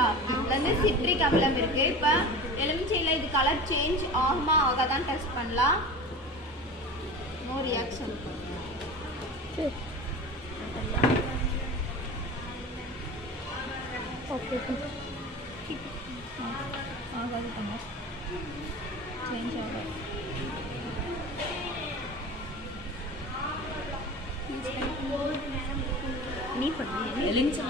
சரிங்களா? இதுல வந்து சிட்ரிக் அமிலம் இருக்கு. இப்போ எலுமிச்சையில் இது கலர் சேஞ்ச் ஆகுமா ஆகாதான் டெஸ்ட் பண்ணலாம். No reaction. ஓகே ஆகாது கலர் சேஞ்ச் ஆகாது. நீ பண்ணி எலுமிச்சை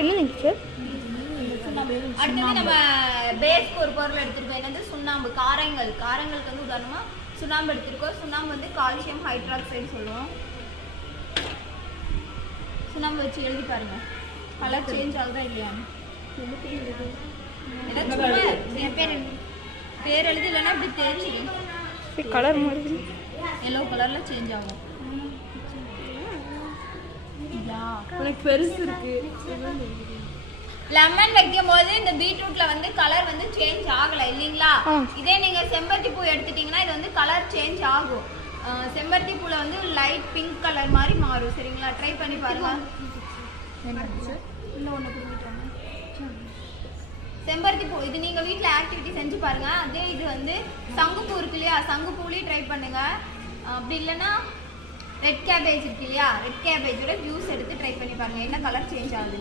என்ன டீச்சர்? அடுத்தது நம்ம பேஸ்க்கு ஒரு பொருள் எடுத்துருக்கோம். என்னது? சுண்ணாம்பு. காரங்களுக்கு வந்து உதாரணமா சுண்ணாம்பு எடுத்துருக்கோம். சுண்ணாம்பு வந்து கால்சியம் ஹைட்ராக்சைடு சொல்லுவோம். சுண்ணாம்பு வச்சு எழுதி பாருங்க, கலர் சேஞ்ச் ஆகுதா இல்லையான்னு. பேர் எழுதி இல்லைன்னா இப்படி தேய்ச்சி கலர் மாதிரி எல்லோ கலர்ல சேஞ்ச் ஆகும். எனக்கு பெருசு இருக்கு. லெமன் வைக்கும் போது இந்த பீட்ரூட்ல வந்து கலர் வந்து சேஞ்ச் ஆகல இல்லீங்களா? இதே நீங்க செம்பருத்தி பூ எடுத்துட்டீங்கன்னா இது வந்து கலர் சேஞ்ச் ஆகும். செம்பருத்தி பூல வந்து லைட் பிங்க் கலர் மாதிரி மாறும். சரிங்களா? ட்ரை பண்ணி பாருங்க. செம்பருத்தி பூ இது நீங்க வீட்ல ஆக்டிவிட்டி செஞ்சு பாருங்க. அதே இது வந்து சங்குப்பூ இருக்கு இல்லையா? சங்குப்பூலையும் ட்ரை பண்ணுங்க. அப்படி இல்லைன்னா ரெட் கேபேஜ் இருக்கு இல்லையா? ரெட் கேபேஜோட ஜூஸ் எடுத்து ட்ரை பண்ணி பாருங்க என்ன கலர் சேஞ்ச் ஆகுது.